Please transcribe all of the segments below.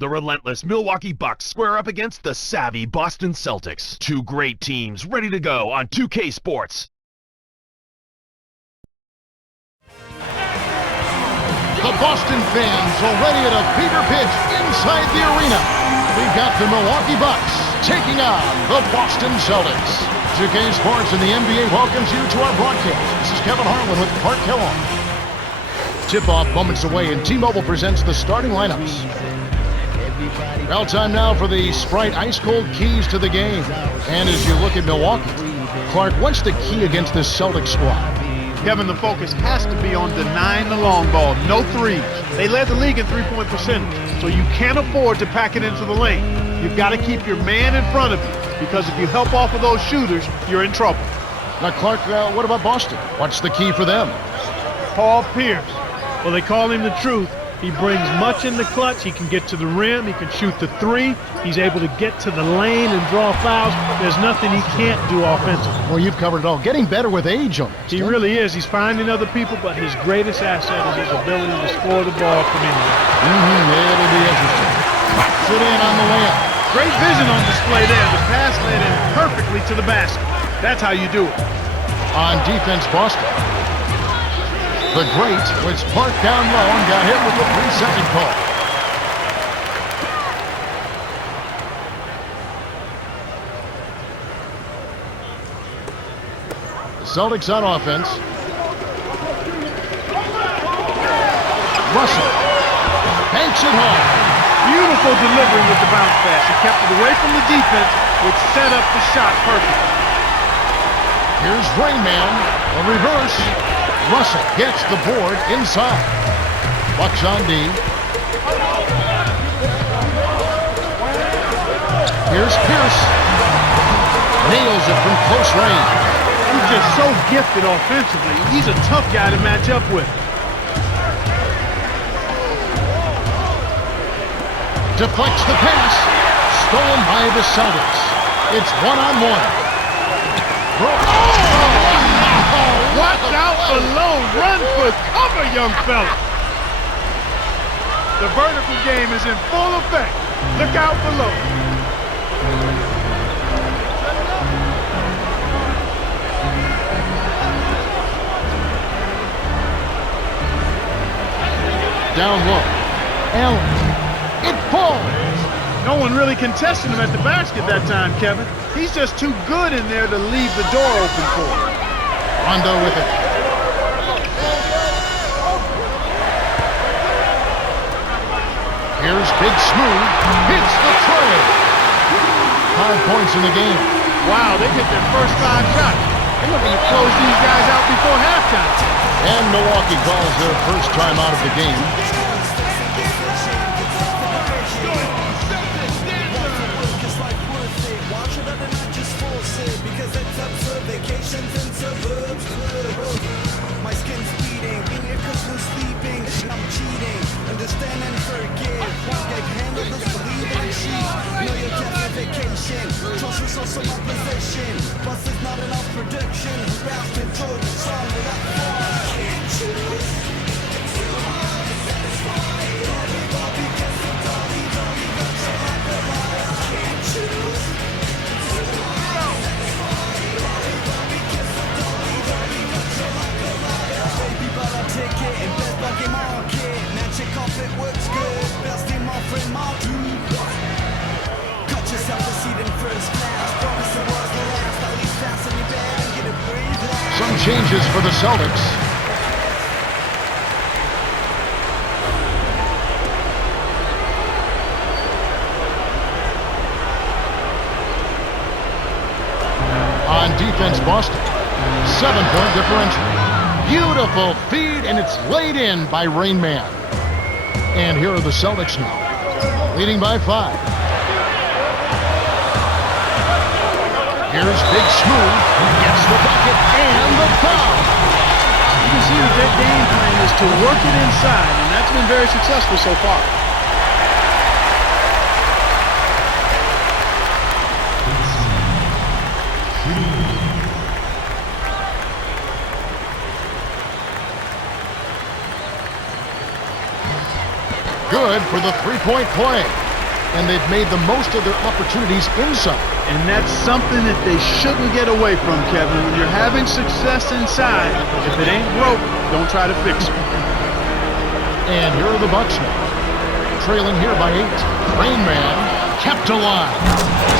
The relentless Milwaukee Bucks square up against the savvy Boston Celtics. Two great teams ready to go on 2K Sports. The Boston fans already at a fever pitch inside the arena. We've got the Milwaukee Bucks taking on the Boston Celtics. 2K Sports and the NBA welcomes you to our broadcast. This is Kevin Harlan with Clark Kellogg. Tip-off moments away, and T-Mobile presents the starting lineups. Well, time now for the Sprite ice-cold keys to the game. And as you look at Milwaukee, Clark, what's the key against this Celtics squad? Kevin, the focus has to be on denying the long ball. No threes. They led the league in three-point percentage, so you can't afford to pack it into the lane. You've got to keep your man in front of you, because if you help off of those shooters, you're in trouble. Now, Clark, what about Boston? What's the key for them? Paul Pierce. Well, they call him the truth. He brings much in the clutch. He can get to the rim. He can shoot the three. He's able to get to the lane and draw fouls. There's nothing he can't do offensively. Well, you've covered it all. Getting better with age on this. He really is. He's finding other people, but his greatest asset is his ability to score the ball from anywhere. It'll be interesting. Pops it in on the layup. Great vision on display there. The pass led in perfectly to the basket. That's how you do it. On defense, Boston. The great was parked down low and got hit with the 3-second call. The Celtics on offense. Russell banks it home. Beautiful delivery with the bounce pass. He kept it away from the defense, which set up the shot perfectly. Here's Rain Man. A reverse. Russell gets the board inside. Bucks on D. Here's Pierce. Nails it from close range. He's just so gifted offensively. He's a tough guy to match up with. Deflects the pass. Stolen by the Celtics. It's one-on-one. Watch out below. Run for cover, young fella. The vertical game is in full effect. Look out below. Down low. Allen. It falls. No one really contested him at the basket that time, Kevin. He's just too good in there to leave the door open for him. Rondo with it. Here's Big Smooth. Hits the tray. 5 points in the game. Wow, they hit their first 5 shots. They're looking to close these guys out before halftime. And Milwaukee calls their first time out of the game. My skin's bleeding, your cousin's sleeping, I'm cheating, understand and forgive. Get handled as believing in cheat. Know your death vacation, trust is also my possession. Plus it's not enough production. Harassed and told the song without flaws. Can't choose. Everybody gets a dolly, dolly, got so like a liar. Can't choose. Take it in best bucket market. Magic off, it works good. Best in my friend, my dude. Cut yourself a seat in first class. Promise it was the last. At least fast in your bed and get a brain blast. Some changes for the Celtics. On defense, Boston. 7-point differential. Beautiful feed, and it's laid in by Rain Man. And here are the Celtics now, leading by 5. Here's Big Smooth, who gets the bucket and the foul. You can see that their game plan is to work it inside, and that's been very successful so far. Good for the three-point play. and they've made the most of their opportunities inside. And that's something that they shouldn't get away from, Kevin. When you're having success inside, if it ain't broke, don't try to fix it. And here are the Bucks now, trailing here by 8. Rain Man kept alive,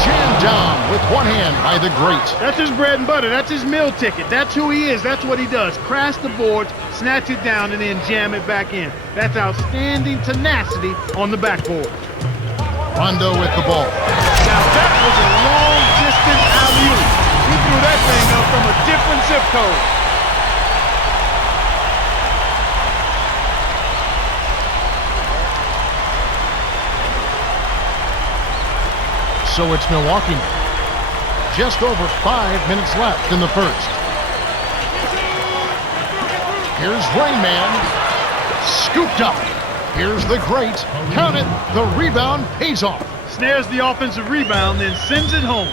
jammed down with one hand by the great. That's his bread and butter. That's his meal ticket. That's who he is. That's what he does. Crash the boards, snatch it down, and then jam it back in. That's outstanding tenacity on the backboard. Rondo with the ball. Now that was a long-distance alley-oop. He threw that thing up from a different zip code. So it's Milwaukee now. Just over 5 minutes left in the first. Here's Rain Man. Scooped up. Here's the great. Count it. The rebound pays off. Snares the offensive rebound, then sends it home.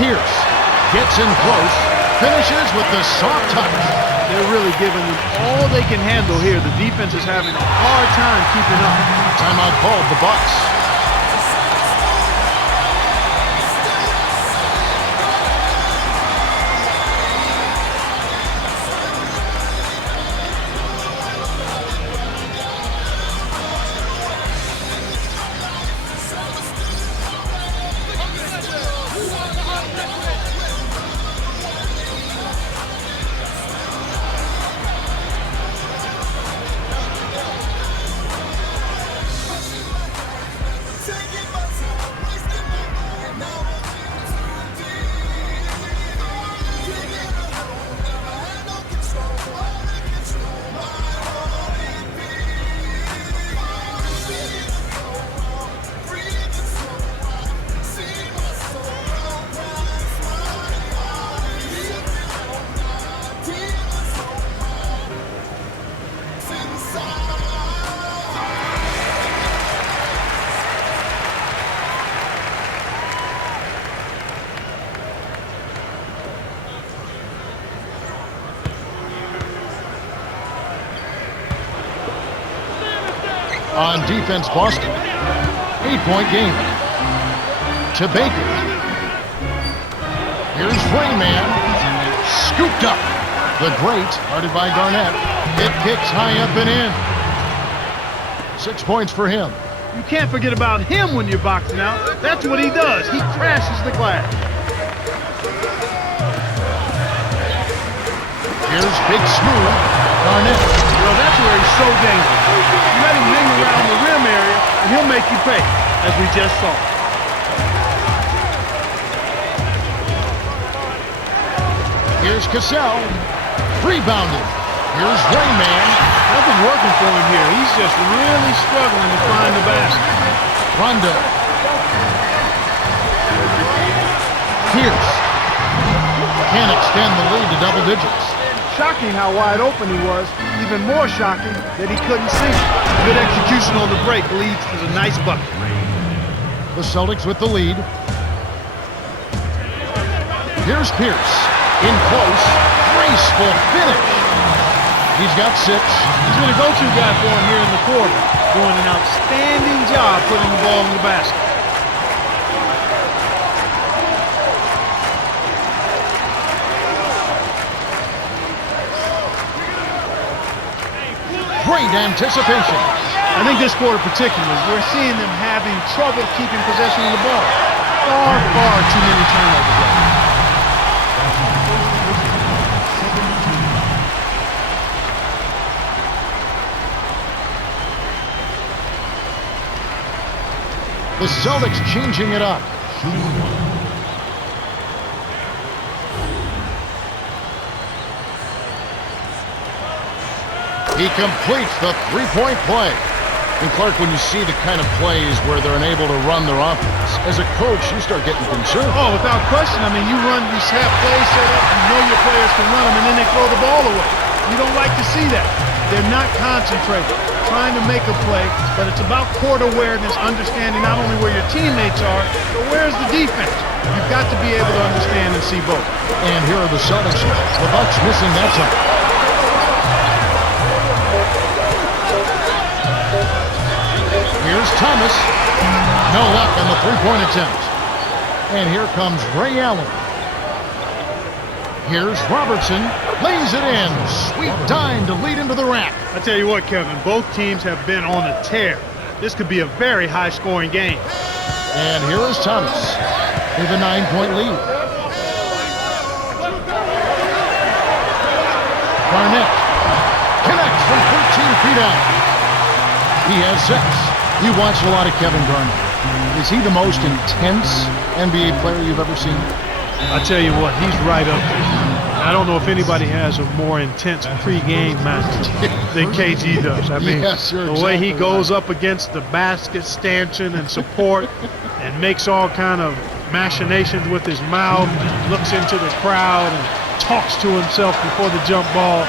Pierce gets in close, finishes with the soft touch. They're really giving them all they can handle here. The defense is having a hard time keeping up. Timeout called, the Bucks. On defense, Boston. 8-point game. To Baker. Here's Rain Man. Scooped up. The great, guarded by Garnett. It kicks high up and in. 6 points for him. You can't forget about him when you're boxing out. That's what he does. He crashes the glass. Here's Big Smooth. Garnett. Well, that's where he's so dangerous. You let him hang around the rim area, and he'll make you pay, as we just saw. Here's Cassell. Rebounded. Here's Rain Man. Nothing working for him here. He's just really struggling to find the basket. Rondo. Pierce. Can't extend the lead to double digits. Shocking how wide open he was. Even more shocking that he couldn't see. Good execution on the break leads to the nice bucket. The Celtics with the lead. Here's Pierce. In close. Graceful finish. He's got 6. He's been a go-to guy for him here in the quarter. Doing an outstanding job putting the ball in the basket. Great anticipation. I think this quarter particularly, we're seeing them having trouble keeping possession of the ball. Far too many turnovers. The Celtics changing it up. He completes the three-point play. And Clark, when you see the kind of plays where they're unable to run their offense, as a coach, you start getting concerned. Oh, without question. I mean, you run these half plays set up, you know your players can run them, and then they throw the ball away. You don't like to see that. They're not concentrated, trying to make a play, but it's about court awareness, understanding not only where your teammates are, but where's the defense. You've got to be able to understand and see both. And here are the Celtics. The Bucks missing that time. Here's Thomas. No luck on the three-point attempt. And here comes Ray Allen. Here's Robertson. Lays it in. Sweet dime to lead into the rack. I tell you what, Kevin, both teams have been on a tear. This could be a very high-scoring game. And here is Thomas with a 9-point lead. Garnett connects from 13 feet out. He has 6. You've watched a lot of Kevin Garnett. Is he the most intense NBA player you've ever seen? I tell you what, he's right up there. I don't know if anybody has a more intense pre-game match than KG does. I mean, yes, the way he goes up against the basket stanchion and support and makes all kind of machinations with his mouth, looks into the crowd and talks to himself before the jump ball.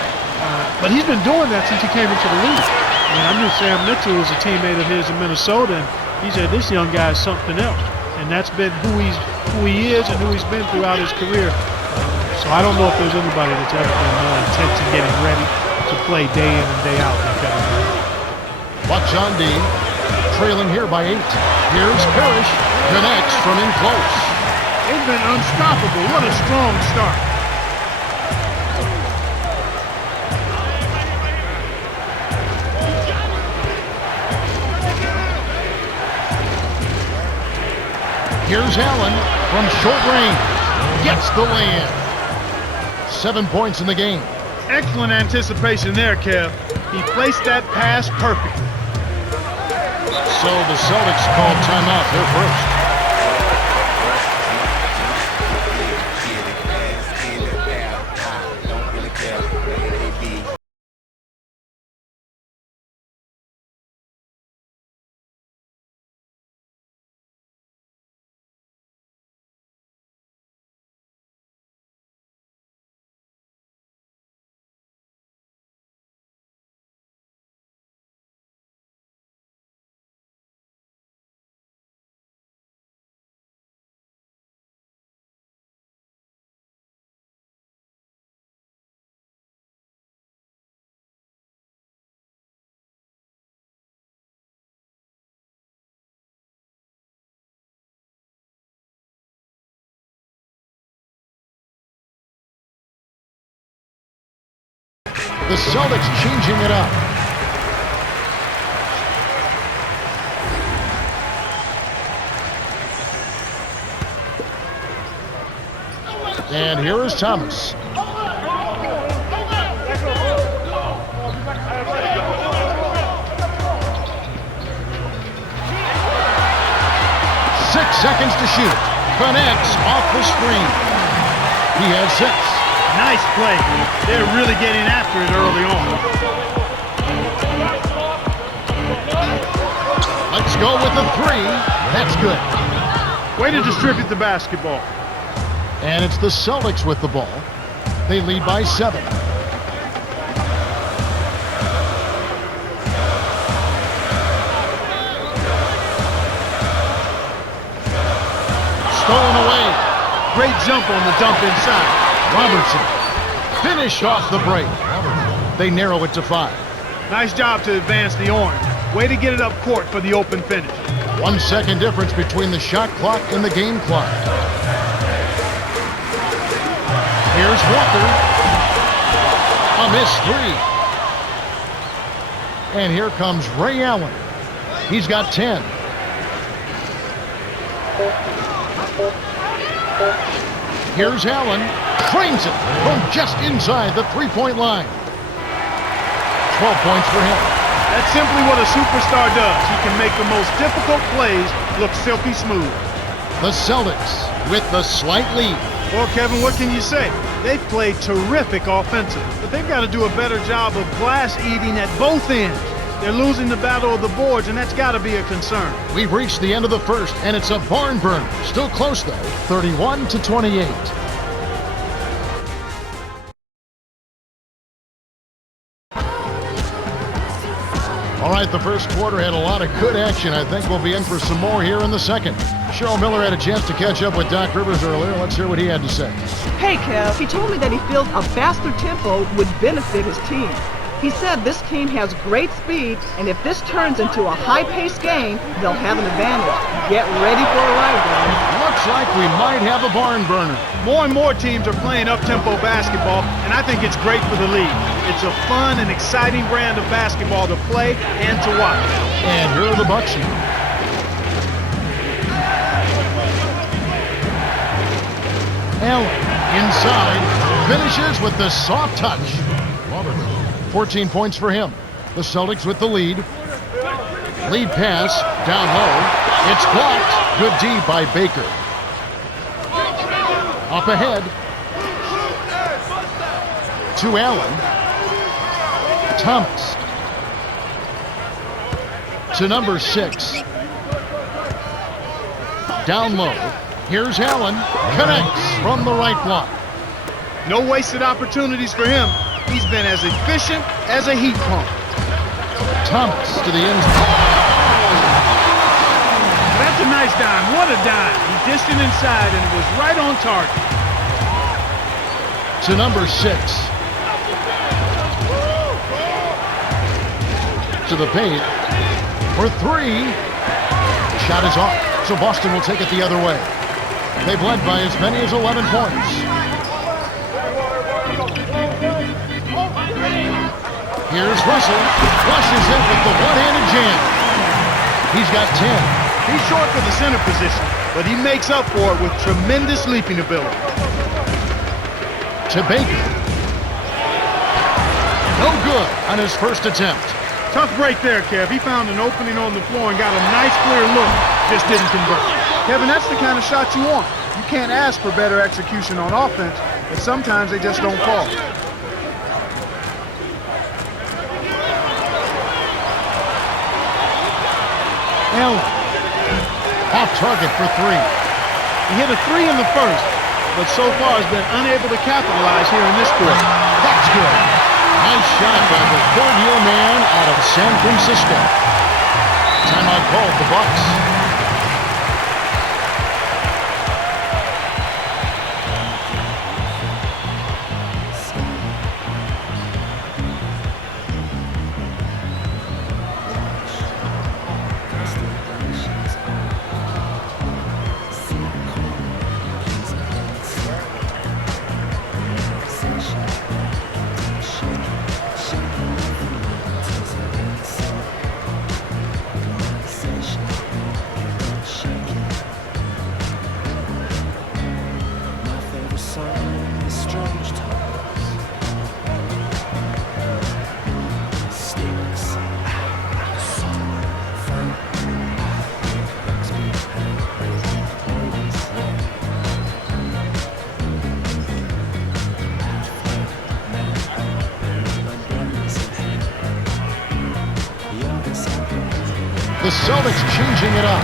But he's been doing that since he came into the league. I mean, I knew Sam Mitchell was a teammate of his in Minnesota, and he said this young guy is something else. And that's been who he is and who he's been throughout his career. So I don't know if there's anybody that's ever been more intense in getting ready to play day in and day out than Kevin Garnett. Bucks on D, trailing here by 8. Here's Parrish, connects from in close. They've been unstoppable. What a strong start. Here's Allen from short range. Gets the lay-in. 7 points in the game. Excellent anticipation there, Kev. He placed that pass perfectly. So the Celtics called timeout there first. The Celtics changing it up. And here is Thomas. Seconds to shoot. Connects off the screen. He has 6. Nice play. They're really getting after it early on. Let's go with the 3. That's good. Way to distribute the basketball. And it's the Celtics with the ball. They lead by 7. Stolen away. Great jump on the dump inside. Robertson finished off the break. They narrow it to 5. Nice job to advance the orange. Way to get it up court for the open finish. 1 second difference between the shot clock and the game clock. Here's Walker. A missed 3. And here comes Ray Allen. He's got 10. Here's Allen. Trains it from just inside the three-point line. 12 points for him. That's simply what a superstar does. He can make the most difficult plays look silky smooth. The Celtics with the slight lead. Well, Kevin, what can you say? They've played terrific offensively, but they've got to do a better job of glass eating at both ends. They're losing the battle of the boards, and that's got to be a concern. We've reached the end of the first, and it's a barn burner. Still close, though, 31-28. right, the first quarter had a lot of good action. I think we'll be in for some more here in the second. Cheryl Miller had a chance to catch up with Doc Rivers earlier. Let's hear what he had to say. Hey, Kev, he told me that he feels a faster tempo would benefit his team. He said this team has great speed, and if this turns into a high-paced game, they'll have an advantage. Get ready for a ride, guys. Looks like we might have a barn burner. More and more teams are playing up-tempo basketball, and I think it's great for the league. It's a fun and exciting brand of basketball to play and to watch. And here are the Bucks now. Allen inside, finishes with the soft touch. 14 points for him. The Celtics with the lead. Lead pass, down low. It's blocked. Good D by Baker. Up ahead. To Allen. Thomas. To number 6. Down low. Here's Allen. Connects from the right block. No wasted opportunities for him. He's been as efficient as a heat pump. Thomas to the end zone. That's a nice dime. What a dime. He dished it inside, and it was right on target. To number 6. To the paint. For 3. Shot is off. So Boston will take it the other way. They've led by as many as 11 points. Here's Russell. Flushes it with the one-handed jam. He's got 10. He's short for the center position, but he makes up for it with tremendous leaping ability. To Baker. No good on his first attempt. Tough break there, Kev. He found an opening on the floor and got a nice clear look. Just didn't convert. Kevin, that's the kind of shot you want. You can't ask for better execution on offense, but sometimes they just don't fall. Allen. Off target for 3. He hit a 3 in the first, but so far has been unable to capitalize here in this quarter. That's good. Nice shot by the third-year man out of San Francisco. Timeout called the Bucks. The Celtics changing it up.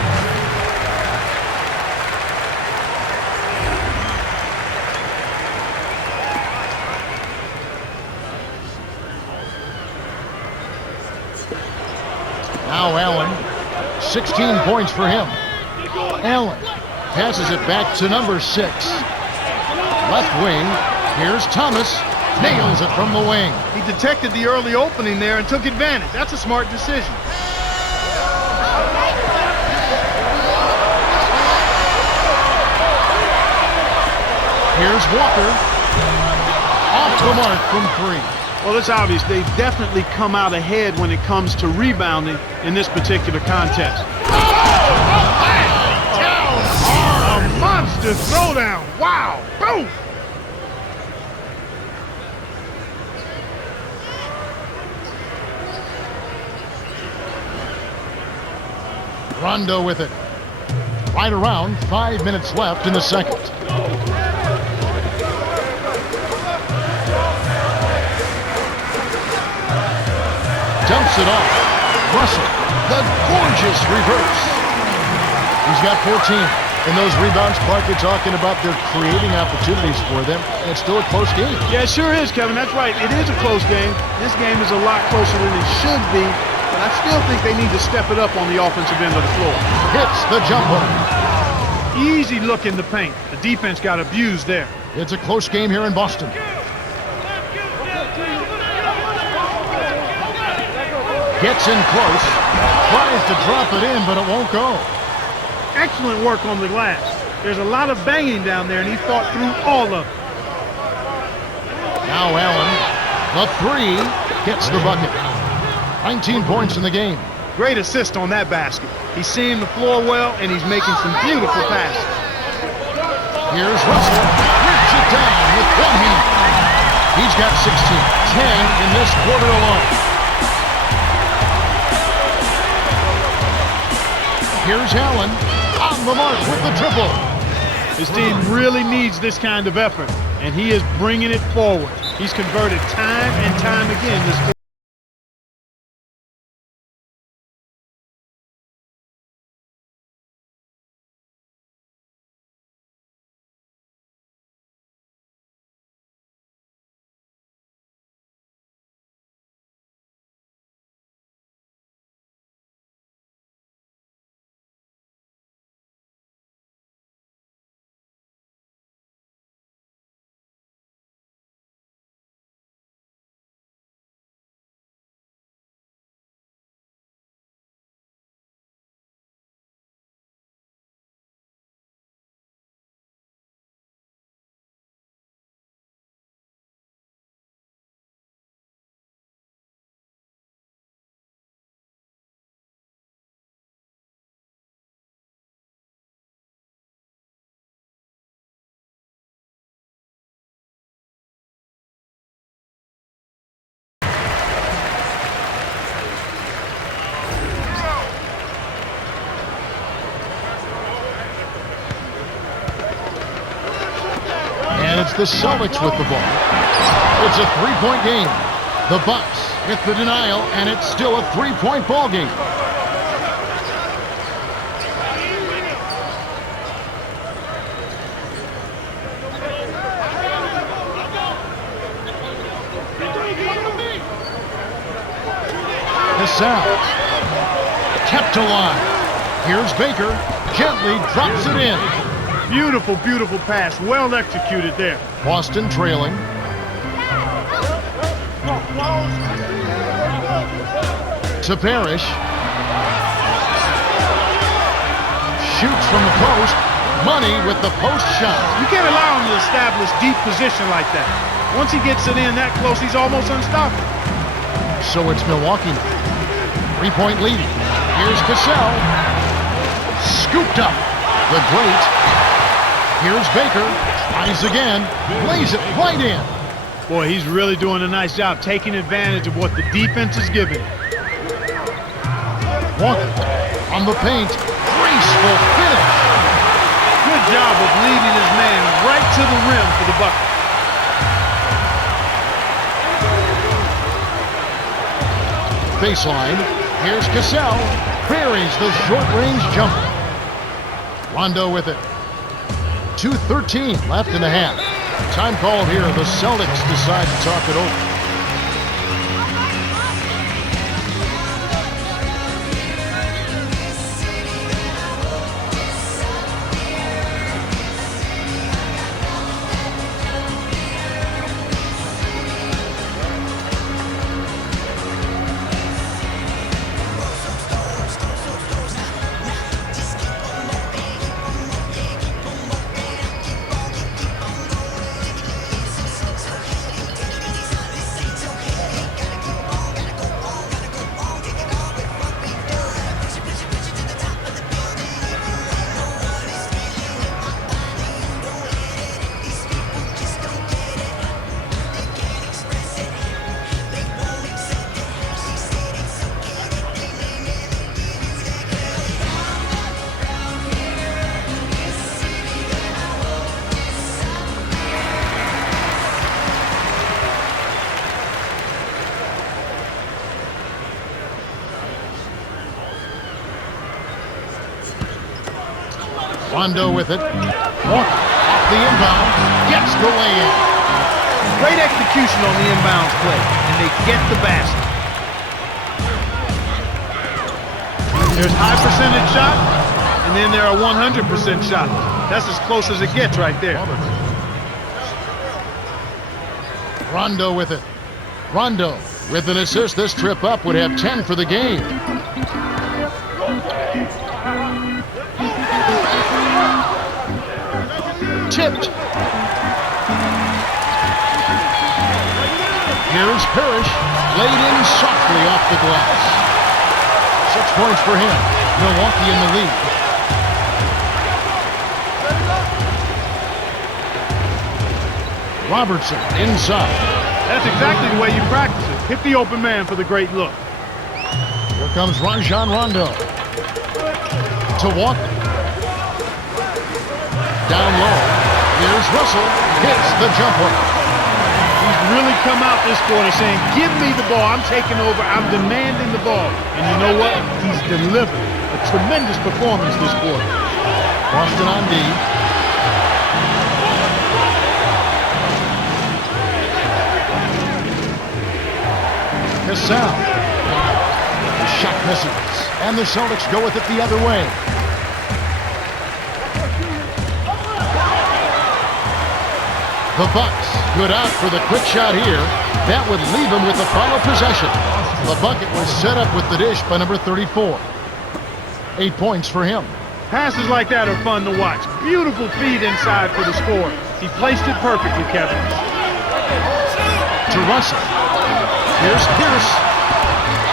Now Allen, 16 points for him. Allen passes it back to number 6. Left wing, here's Thomas, nails it from the wing. He detected the early opening there and took advantage. That's a smart decision. Here's Walker. Off the mark from 3. Well, it's obvious they've definitely come out ahead when it comes to rebounding in this particular contest. A monster throwdown. Wow. Boom. Rondo with it. Right around 5 minutes left in the second. Dumps it off. Russell, the gorgeous reverse. He's got 14. And those rebounds, Clark, you're talking about, they're creating opportunities for them. And it's still a close game. Yeah, it sure is, Kevin. That's right. It is a close game. This game is a lot closer than it should be but I still think they need to step it up on the offensive end of the floor. Hits the jumper. Easy look in the paint. The defense got abused there. It's a close game here in Boston. Gets in close. Tries to drop it in, but it won't go. Excellent work on the glass. There's a lot of banging down there, and he fought through all of it. Now Allen, the three, gets the bucket. 19 points in the game. Great assist on that basket. He's seeing the floor well, and he's making some beautiful passes. Here's Russell. Rips it down with one hand. He's got 16, 10 in this quarter alone. Here's Allen on the mark with the triple. His team really needs this kind of effort, and he is bringing it forward. He's converted time and time again this quarter. And it's the Celtics with the ball. It's a three-point game. The Bucks get the denial, and it's still a three-point ball game. Gasol kept alive. Here's Baker. Gently drops it in. Beautiful, beautiful pass. Well executed there. Boston trailing. To Parrish. Shoots from the post. Money with the post shot. You can't allow him to establish deep position like that. Once he gets it in that close, he's almost unstoppable. So it's Milwaukee now. 3-point lead. Here's Cassell. Scooped up. The great. Here's Baker. Tries again. Lays it right in. Boy, he's really doing a nice job taking advantage of what the defense is giving. Walker on the paint. Graceful finish. Good job of leading his man right to the rim for the bucket. Baseline. Here's Cassell. Buries the short-range jumper. Rondo with it. 2:13 left in the half. Time called here. The Celtics decide to talk it over. Rondo with it. Walker off the inbound. Gets the lay-in. Great execution on the inbounds play, and they get the basket. There's high percentage shot, and then there are 100% shots. That's as close as it gets right there. Rondo with it. Rondo with an assist this trip up would have 10 for the game. Tipped. Here's Parrish, laid in softly off the glass. 6 points for him. Milwaukee in the lead. Robertson inside. That's exactly the way you practice it. Hit the open man for the great look. Here comes Rajon Rondo. To Walker. Down low. Here's Russell. Hits the jumper. He's really come out this quarter saying, give me the ball. I'm taking over. I'm demanding the ball. And you know what? He's delivered a tremendous performance this quarter. Boston on D. Cassell. The shot misses. And the Celtics go with it the other way. The Bucks good out for the quick shot here. That would leave him with the final possession. The bucket was set up with the dish by number 34. 8 points for him. Passes like that are fun to watch. Beautiful feed inside for the score. He placed it perfectly, Kevin. To Russell. Here's Pierce.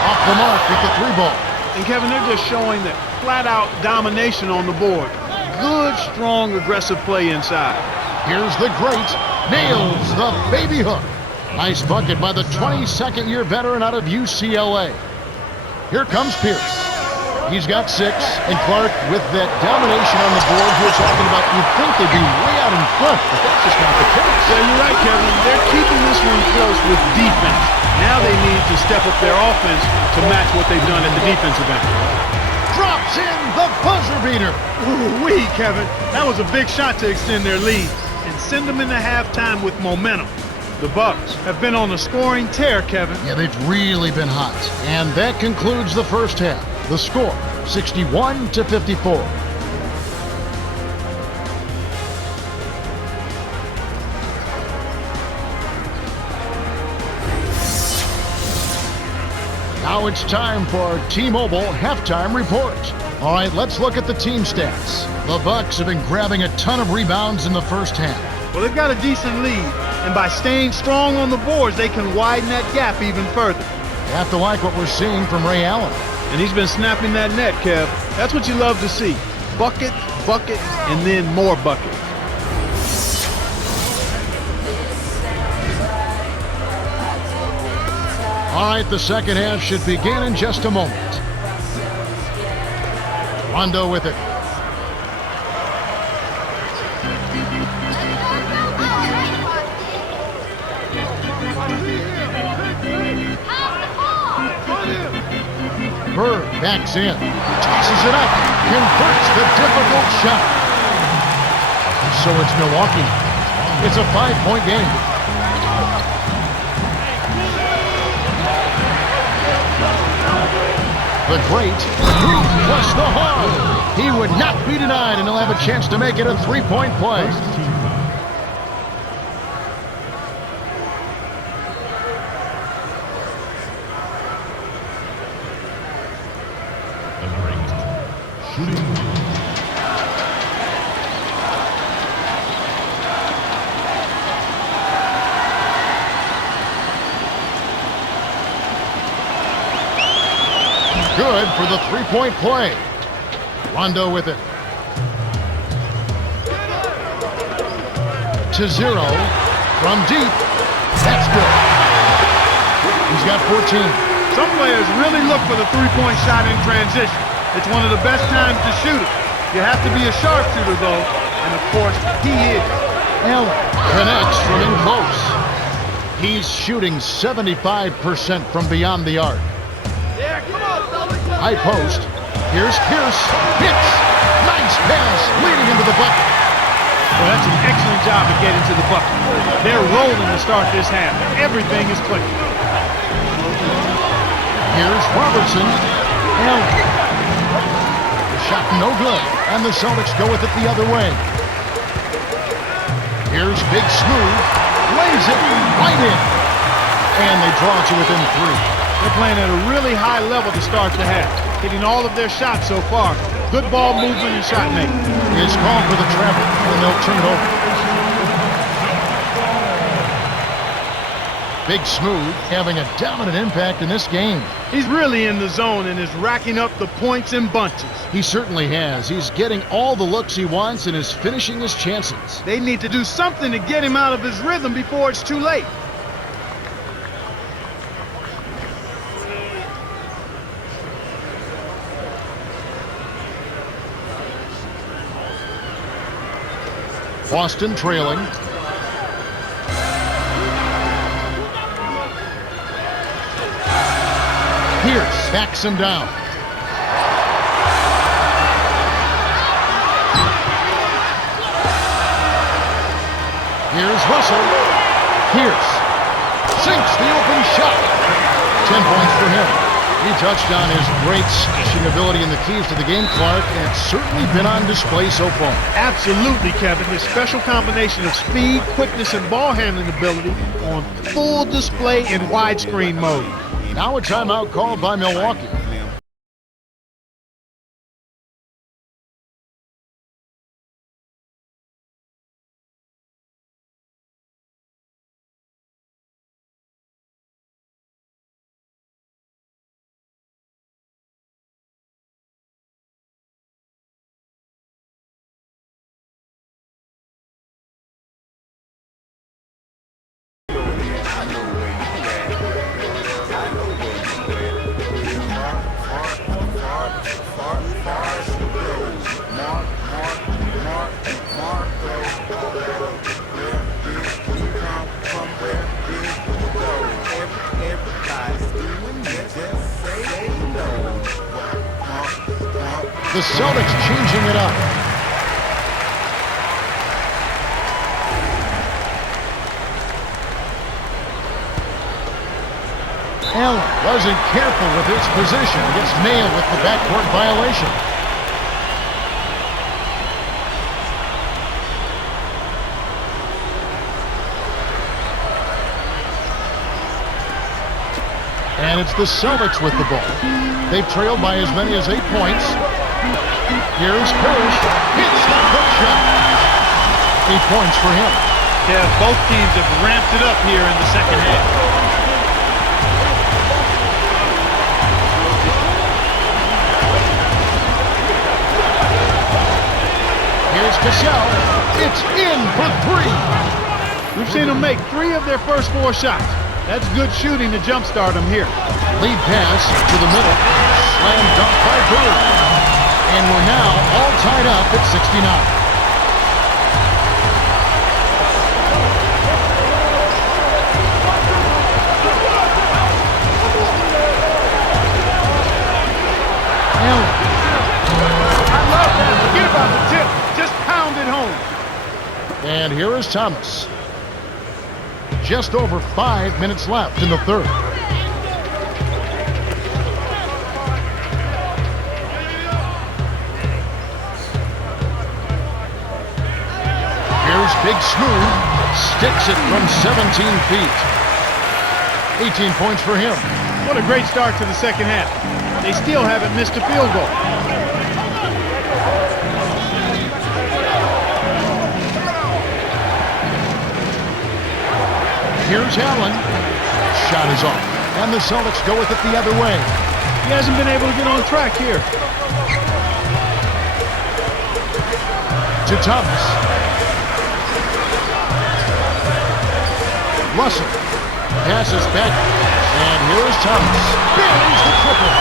Off the mark with the 3 ball. And Kevin, they're just showing that flat-out domination on the board. Good, strong, aggressive play inside. Here's the great. Nails the baby hook. Nice bucket by the 22nd-year veteran out of UCLA. Here comes Pierce. He's got 6, and Clark with that domination on the board we're talking about. You'd think they'd be way out in front, but that's just not the case. Yeah, you're right, Kevin. They're keeping this one close with defense. Now they need to step up their offense to match what they've done at the defensive end. Drops in the buzzer beater. Ooh-wee, Kevin. That was a big shot to extend their lead and send them into halftime with momentum. The Bucks have been on a scoring tear, Kevin. Yeah, they've really been hot. And that concludes the first half. The score, 61-54. Now it's time for our T-Mobile halftime report. All right, let's look at the team stats. The Bucks have been grabbing a ton of rebounds in the first half. Well, they've got a decent lead, and by staying strong on the boards, they can widen that gap even further. You have to like what we're seeing from Ray Allen. And he's been snapping that net, Kev. That's what you love to see. Bucket, bucket, and then more buckets. All right, the second half should begin in just a moment. Rondo with it. Bird backs in, tosses it up, converts the difficult shot. So it's Milwaukee. It's a 5-point game. The great plus the hard. He would not be denied, and he'll have a chance to make it a 3-point play. Good for the 3-point play. Rondo with it. To 0 from deep. That's good. He's got 14. Some players really look for the three-point shot in transition. It's one of the best times to shoot it. You have to be a sharpshooter, though, and of course, he is. Allen connects from in close. He's shooting 75% from beyond the arc. High post. Here's Pierce. Hits. Nice pass leading into the bucket. Well, that's an excellent job of getting to the bucket. They're rolling to start this half. Everything is clicking. Here's Robertson. Allen. shot no good, and the Celtics go with it the other way. Here's Big Smooth, lays it right in, and they draw to within 3. They're playing at a really high level to start the half, hitting all of their shots so far. Good ball movement and shot making. Is called for the travel, and they'll turn it over. Big Smooth having a dominant impact in this game. He's really in the zone and is racking up the points in bunches. He certainly has. He's getting all the looks he wants and is finishing his chances. They need to do something to get him out of his rhythm before it's too late. Boston trailing. Pierce backs him down. Here's Russell. Pierce sinks the open shot. 10 points for him. He touched on his great slashing ability in the keys to the game, Clark, and it's certainly been on display so far. Absolutely, Kevin. His special combination of speed, quickness, and ball handling ability on full display in widescreen mode. Now a timeout called by Milwaukee. The Celtics changing it up. Allen wasn't careful with his position. Gets nailed with the backcourt violation. And it's the Celtics with the ball. They've trailed by as many as 8 points. Here's Parrish. Hits the hook shot. 8 points for him. Yeah, both teams have ramped it up here in the second half. Here's Cassell. It's in for 3. We've seen them make 3 of their first 4 shots. That's good shooting to jumpstart them here. Lead pass to the middle. Slam dunk by Bird. And we're now all tied up at 69. Allen. I love that. Forget about the tip. Just pound it home. And here is Thomas. Just over 5 minutes left in the third. Here's Big Smooth. Sticks it from 17 feet. 18 points for him. What a great start to the second half. They still haven't missed a field goal. Here's Allen. Shot is off. And the Celtics go with it the other way. He hasn't been able to get on track here. To Thomas. Russell. Passes back. And here is Thomas. Buries the triple.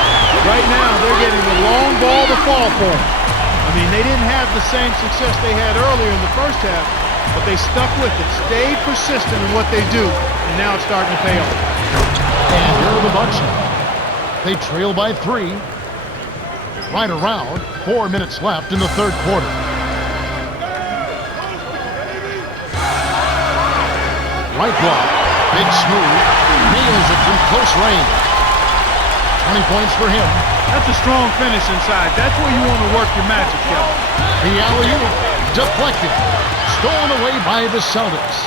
Right now, they're getting the long ball to fall for them. I mean, they didn't have the same success they had earlier in the first half, but they stuck with it, stayed persistent in what they do, and now it's starting to pay off. And here are the Bucks. They trail by 3. Right around 4 minutes left in the third quarter. Right block. Big Smooth nails it from close range. 20 points for him. That's a strong finish inside. That's where you want to work your magic, Kevin. The alley-oop deflected. Stolen away by the Celtics.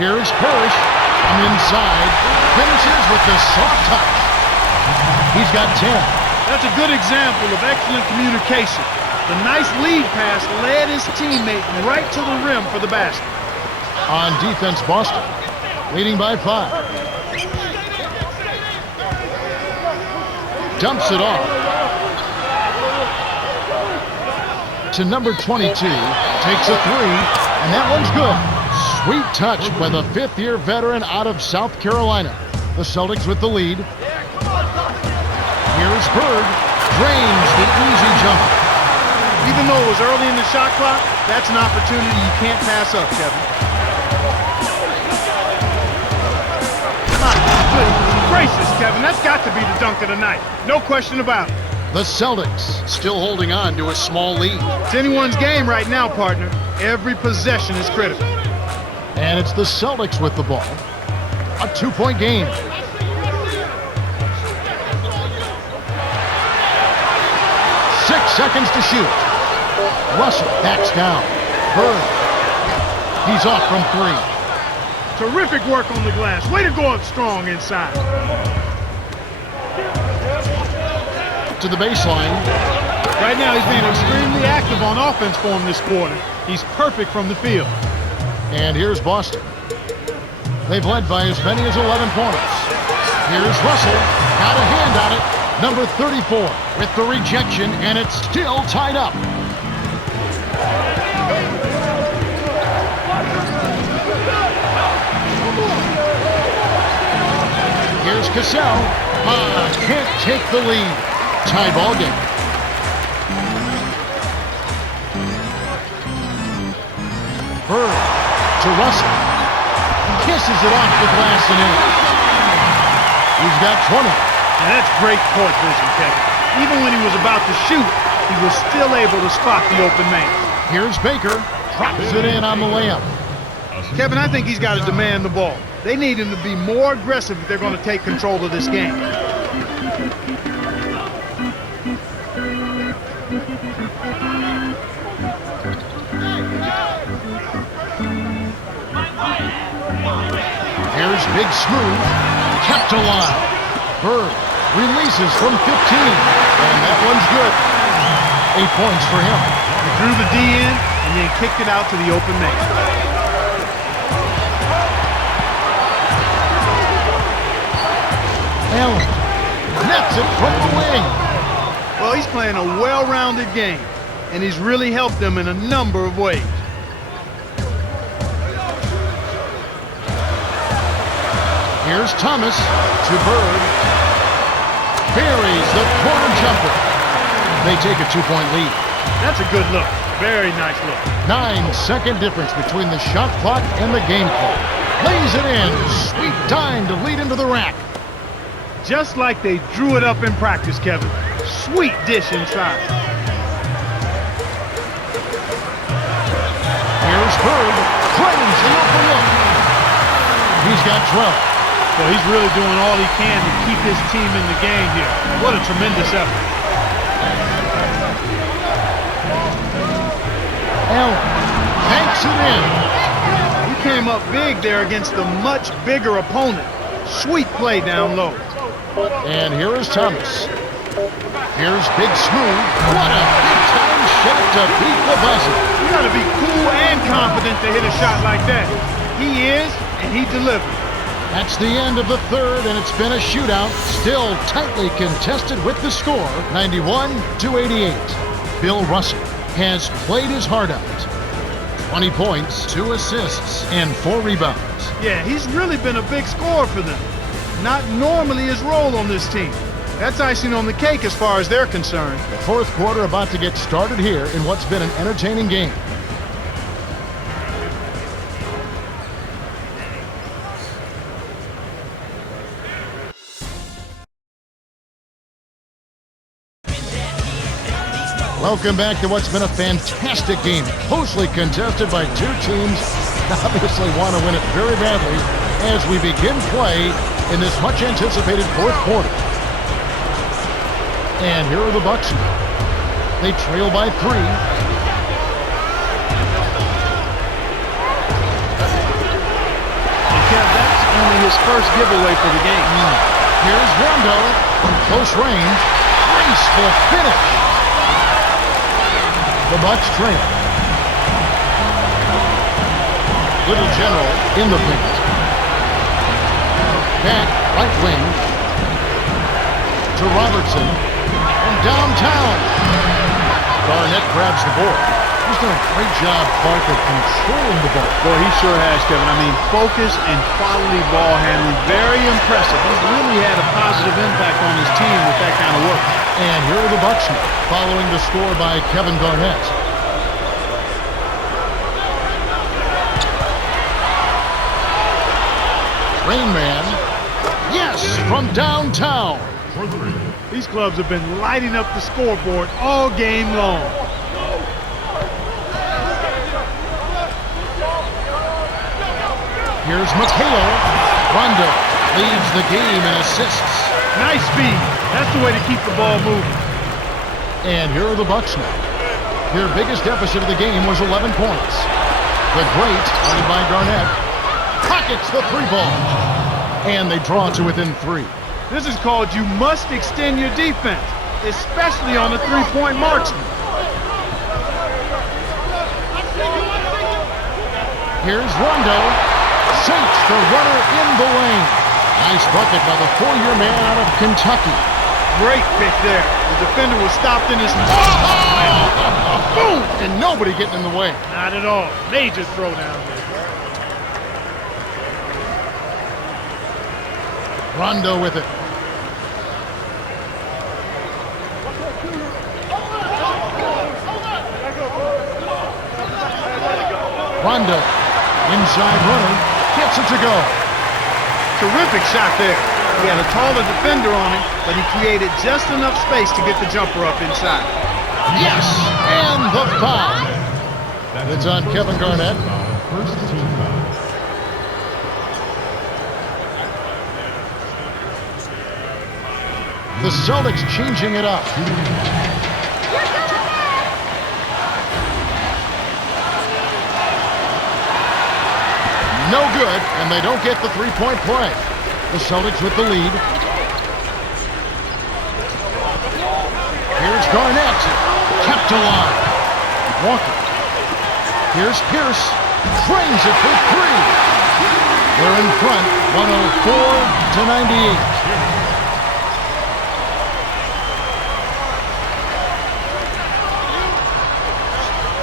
Here's Parrish from inside. Finishes with the soft touch. He's got 10. That's a good example of excellent communication. The nice lead pass led his teammate right to the rim for the basket. On defense, Boston leading by 5. Dumps it off to number 22. Takes a 3, and that one's good. Sweet touch by the 5th-year veteran out of South Carolina. The Celtics with the lead. Here's Bird. Drains the easy jumper. Even though it was early in the shot clock, that's an opportunity you can't pass up, Kevin. My goodness gracious, Kevin, that's got to be the dunk of the night. No question about it. The Celtics still holding on to a small lead. It's anyone's game right now, partner. Every possession is critical. And it's the Celtics with the ball. A 2-point game. 6 seconds to shoot. Russell backs down. Bird. He's off from 3. Terrific work on the glass. Way to go up strong inside. To the baseline. Right now he's being extremely active on offense for him this quarter. He's perfect from the field. And here's Boston. They've led by as many as 11 points. Here's Russell. Got a hand on it. Number 34 with the rejection, and it's still tied up. Here's Cassell. Can't take the lead. Tie ball game. Bird to Russell. Kisses it off the glass and in. He's got 20. And that's great court vision, Kevin. Even when he was about to shoot, he was still able to spot the open man. Here's Baker. Drops it in on the layup. Kevin, I think he's got to demand the ball. They need him to be more aggressive if they're going to take control of this game. Here's Big Smooth. Kept alive. Bird releases from 15. And that one's good. 8 points for him. He drew the D in and then kicked it out to the open man. Allen nets it from the wing. Well, he's playing a well-rounded game, and he's really helped them in a number of ways. Here's Thomas to Bird. Buries the corner jumper. They take a 2-point lead. That's a good look. Very nice look. 9-second difference between the shot clock and the game clock. Lays it in. Sweet dime to lead into the rack. Just like they drew it up in practice, Kevin. Sweet dish inside. Here's Bird. Claims the open look. He's got 12. Well, he's really doing all he can to keep his team in the game here. What a tremendous effort. Allen banks it in. He came up big there against a much bigger opponent. Sweet play down low. And here is Thomas. Here's Big Smooth. What a big-time shot to beat the buzzer. You got to be cool and confident to hit a shot like that. He is, and he delivered. That's the end of the third, and it's been a shootout. Still tightly contested with the score, 91-88. Bill Russell has played his heart out. 20 points, 2 assists, and 4 rebounds. Yeah, he's really been a big scorer for them. Not normally his role on this team. That's icing on the cake as far as they're concerned. The fourth quarter about to get started here in what's been an entertaining game. Welcome back to what's been a fantastic game, closely contested by two teams obviously want to win it very badly as we begin play in this much-anticipated fourth quarter. And here are the Bucks. They trail by 3. That's only his first giveaway for the game. Here's Rondo from close range. Graceful finish. The Bucks trail. Little General in the paint. Back, right wing. To Robertson. From downtown. Garnett grabs the board. He's done a great job, Clark, of controlling the ball. Boy, he sure has, Kevin. I mean, focus and quality ball handling, very impressive. He's really had a positive impact on his team with that kind of work. And here are the Bucks following the score by Kevin Garnett. Rain Man, yes, from downtown. These clubs have been lighting up the scoreboard all game long. Here's Mikhail. Rondo leads the game in assists. Nice speed. That's the way to keep the ball moving. And here are the Bucks now. Their biggest deficit of the game was 11 points. The great, guarded by Garnett, pockets the 3-ball. And they draw to within 3. This is called you must extend your defense, especially on the 3-point marksman. Here's Rondo. Sinks the runner in the lane. Nice bucket by the 4-year man out of Kentucky. Great pick there. The defender was stopped in his... Boom! And nobody getting in the way. Not at all. Major throwdown there. Rondo with it. Rondo, inside runner. Gets it to go. Terrific shot there. He had a taller defender on him, but he created just enough space to get the jumper up inside. Yes, and the foul. It's on Kevin Garnett. First team foul. The Celtics changing it up. No good, and they don't get the 3-point play. The Celtics with the lead. Here's Garnett, kept alive. Walker. Here's Pierce, frames it for 3. They're in front, 104-98.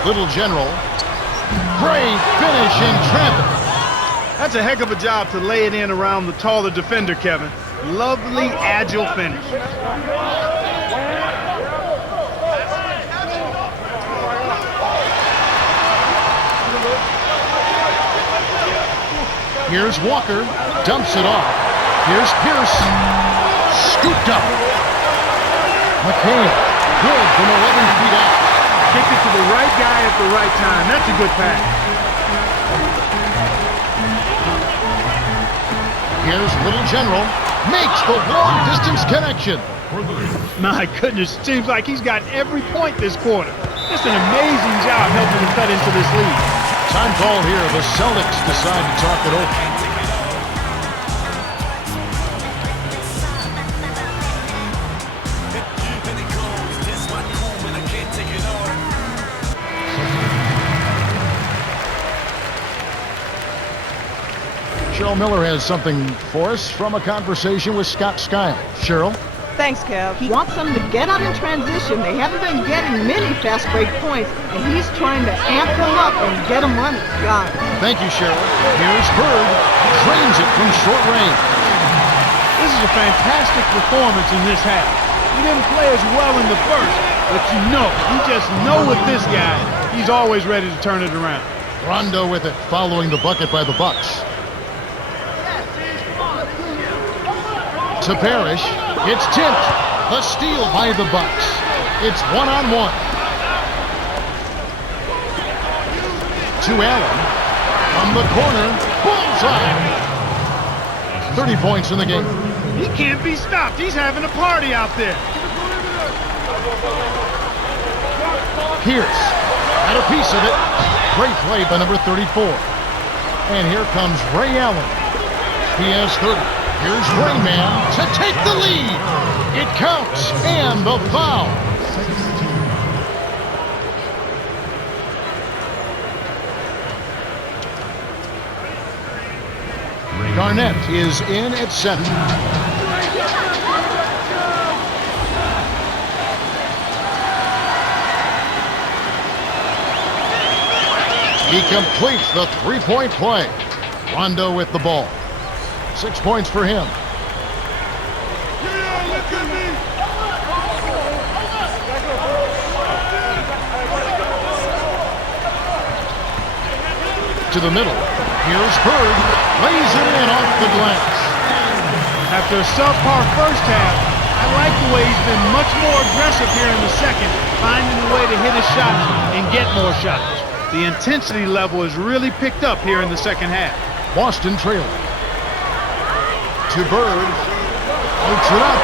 Little General. Great finish in traffic. That's a heck of a job to lay it in around the taller defender, Kevin. Lovely, agile finish. Here's Walker, dumps it off. Here's Pierce, scooped up. McCain, good from 11 feet out. Kick it to the right guy at the right time. That's a good pass. Here's Little General, makes the long-distance connection. My goodness, seems like he's got every point this quarter. Just an amazing job helping to cut into this lead. Time call here. The Celtics decide to talk it over. Cheryl Miller has something for us from a conversation with Scott Skiles. Cheryl? Thanks, Kev. He wants them to get out in transition. They haven't been getting many fast break points, and he's trying to amp them up and get them running. Got it. Thank you, Cheryl. Here's Bird. Trains it from short range. This is a fantastic performance in this half. He didn't play as well in the first, but you just know with this guy, he's always ready to turn it around. Rondo with it, following the bucket by the Bucks. To Parrish. It's tipped. The steal by the Bucks. It's 1-on-1. To Allen. From the corner, bullseye. 30 points in the game. He can't be stopped. He's having a party out there. Pierce had a piece of it. Great play by number 34. And here comes Ray Allen. He has 30. Here's Rayman to take the lead. It counts, and the foul. Garnett is in at center. He completes the three-point play. Rondo with the ball. 6 points for him. To the middle. Here's Bird. Lays it in off the glass. After a subpar first half, I like the way he's been much more aggressive here in the second, finding a way to hit his shots and get more shots. The intensity level has really picked up here in the second half. Boston trailing. To Bird. Puts it up.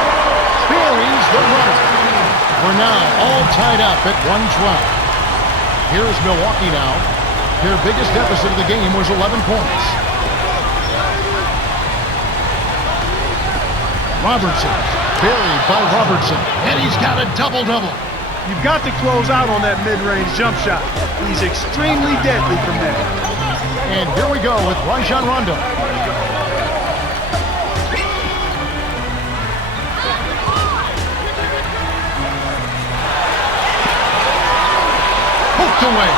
Buries the runner. We're now all tied up at 112. Here's Milwaukee now. Their biggest deficit of the game was 11 points. Robertson. Buried by Robertson. And he's got a double-double. You've got to close out on that mid-range jump shot. He's extremely deadly from there. And here we go with Rajon Rondo. Poked away.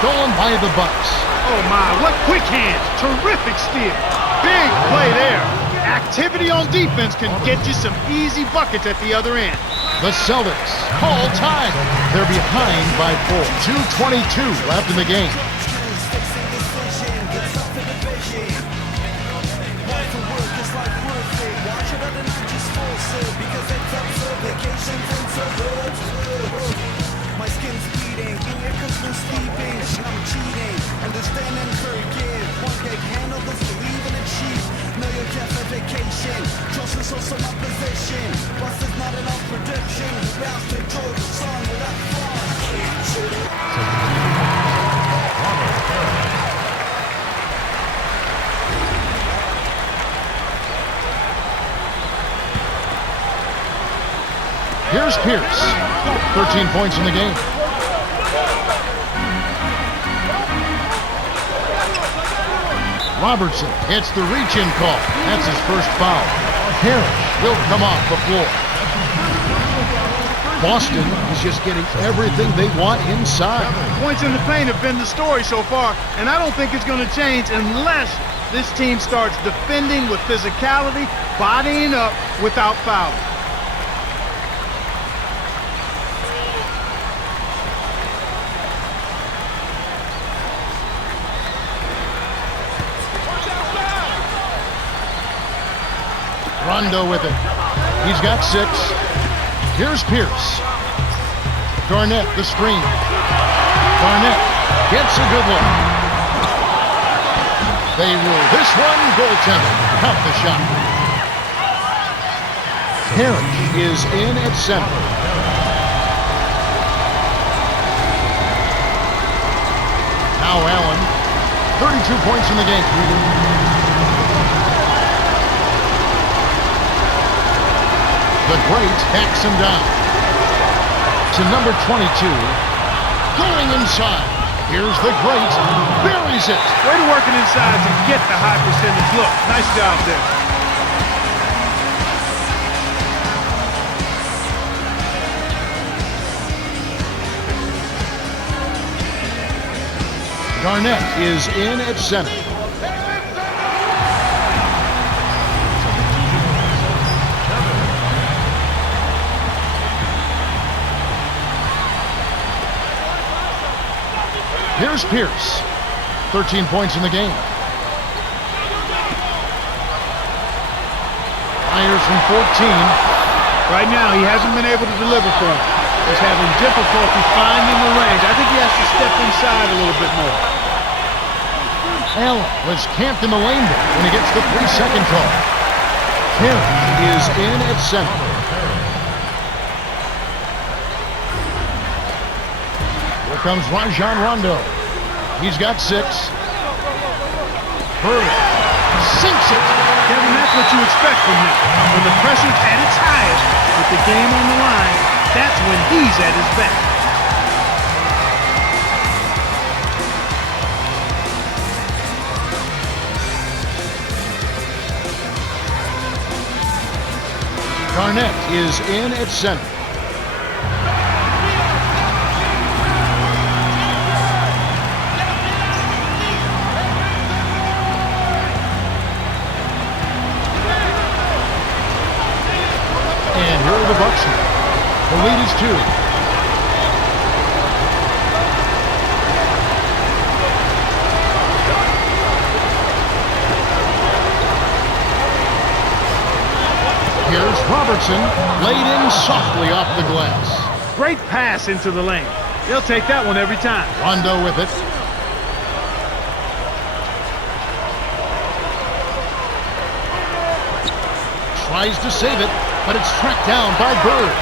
Stolen by the Bucks. Oh my, what quick hands. Terrific steal. Big play there. Activity on defense can get you some easy buckets at the other end. The Celtics call time. They're behind by 4. 2:22 left in the game. My skin's bleeding, cause I'm sleeping, I'm cheating, understand and forgive. One gig handle this, believe and achieve. Know your justification, trust is also my position. Plus it's not enough prediction. Bounce to enjoy the song without Here's Pierce. 13 points in the game. Robertson hits the reach-in call. That's his first foul. Harris will come off the floor. Boston is just getting everything they want inside. Points in the paint have been the story so far, and I don't think it's going to change unless this team starts defending with physicality, bodying up without fouling. Rondo with it. He's got 6. Here's Pierce. Garnett, the screen. Garnett gets a good look. They rule this one goaltender. Count the shot. Harris is in at center. Now Allen. 32 points in the game. The great hacks him down. To number 22. Going inside. Here's the great. Buries it. Way to work it inside to get the high percentage look. Nice job there. Garnett is in at center. Here's Pierce. 13 points in the game. Fires from 14. Right now, he hasn't been able to deliver for him. He's having difficulty finding the range. I think he has to step inside a little bit more. Allen was camped in the lane there when he gets the 3-second call. Carey is in at center. Here comes Rajon Rondo. He's got 6. Hurley sinks it. Kevin, that's what you expect from him. When the pressure's at its highest, with the game on the line, that's when he's at his best. Garnett is in at center. And here are the Bucks now. The lead is 2. Here's Robertson, laid in softly off the glass. Great pass into the lane. They'll take that one every time. Rondo with it. Tries to save it, but it's tracked down by Bird.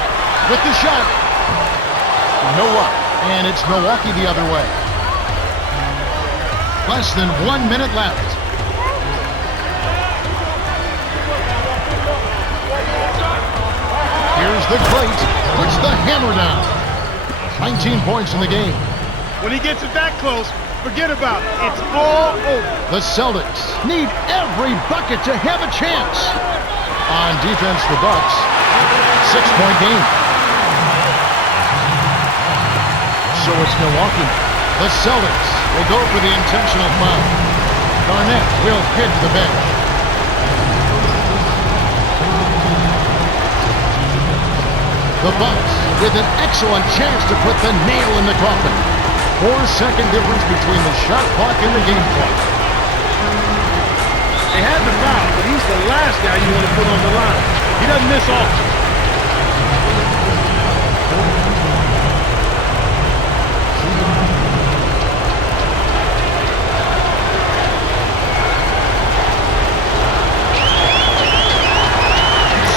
With the shot. No luck. And it's Milwaukee the other way. Less than 1 minute left. Here's the great. Puts the hammer down. 19 points in the game. When he gets it that close, forget about it. It's all over. The Celtics need every bucket to have a chance. On defense, the Bucks. 6-point game. So it's Milwaukee. The Celtics will go for the intentional foul. Garnett will head to the bench. The Bucks with an excellent chance to put the nail in the coffin. 4-second difference between the shot clock and the game clock. They had the foul, but he's the last guy you want to put on the line. He doesn't miss often.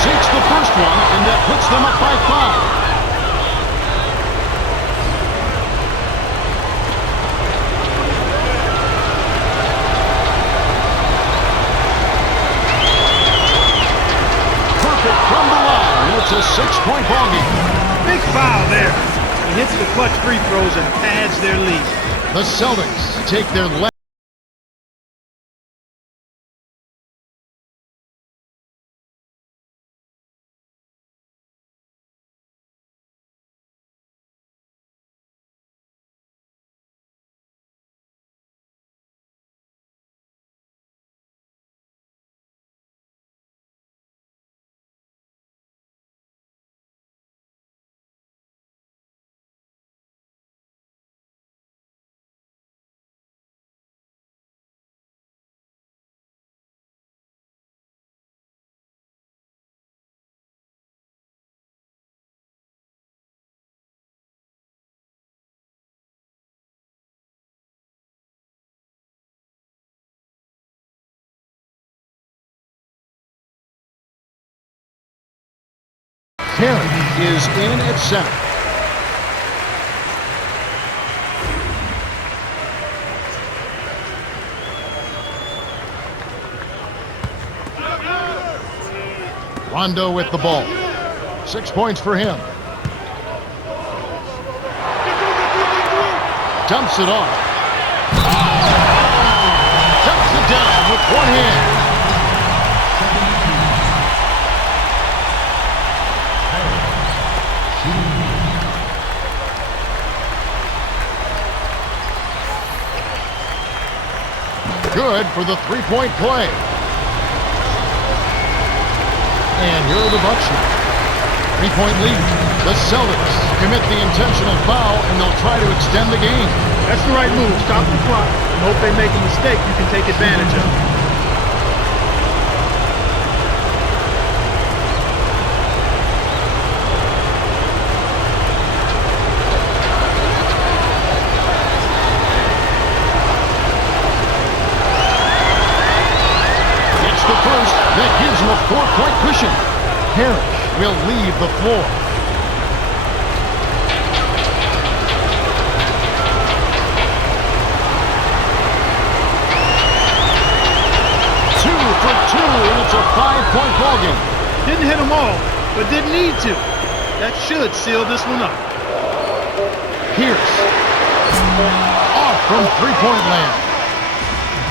Sinks the first one, and that puts them up by 5. From the line, it's a 6-point ball game. Big foul there. He hits the clutch free throws and pads their lead. The Celtics take their last. Carey is in at center. Rondo with the ball. 6 points for him. Dumps it off. Dumps it down with one hand. Good for the 3-point play. And here are the Bucks now. 3-point lead. The Celtics commit the intentional foul, and they'll try to extend the game. That's the right move. Stop the clock and hope they make a mistake you can take advantage of. That gives him a 4-point cushion. Parrish will leave the floor. And it's a 5-point ballgame. Didn't hit them all, but didn't need to. That should seal this one up. Pierce. Off from three-point land.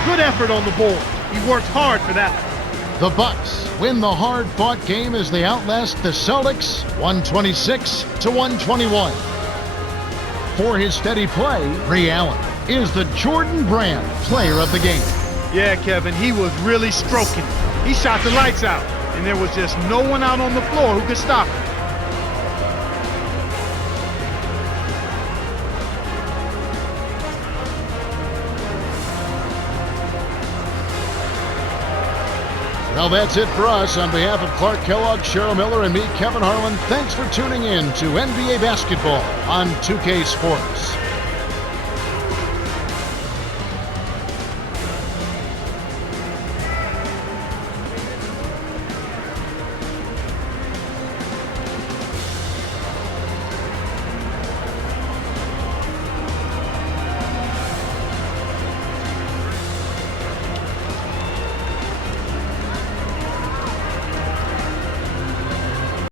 Good effort on the board. He worked hard for that. The Bucks win the hard-fought game as they outlast the Celtics 126-121. For his steady play, Ray Allen is the Jordan Brand player of the game. Yeah, Kevin, he was really stroking it. He shot the lights out, and there was just no one out on the floor who could stop him. Well, that's it for us. On behalf of Clark Kellogg, Cheryl Miller, and me, Kevin Harlan, thanks for tuning in to NBA Basketball on 2K Sports.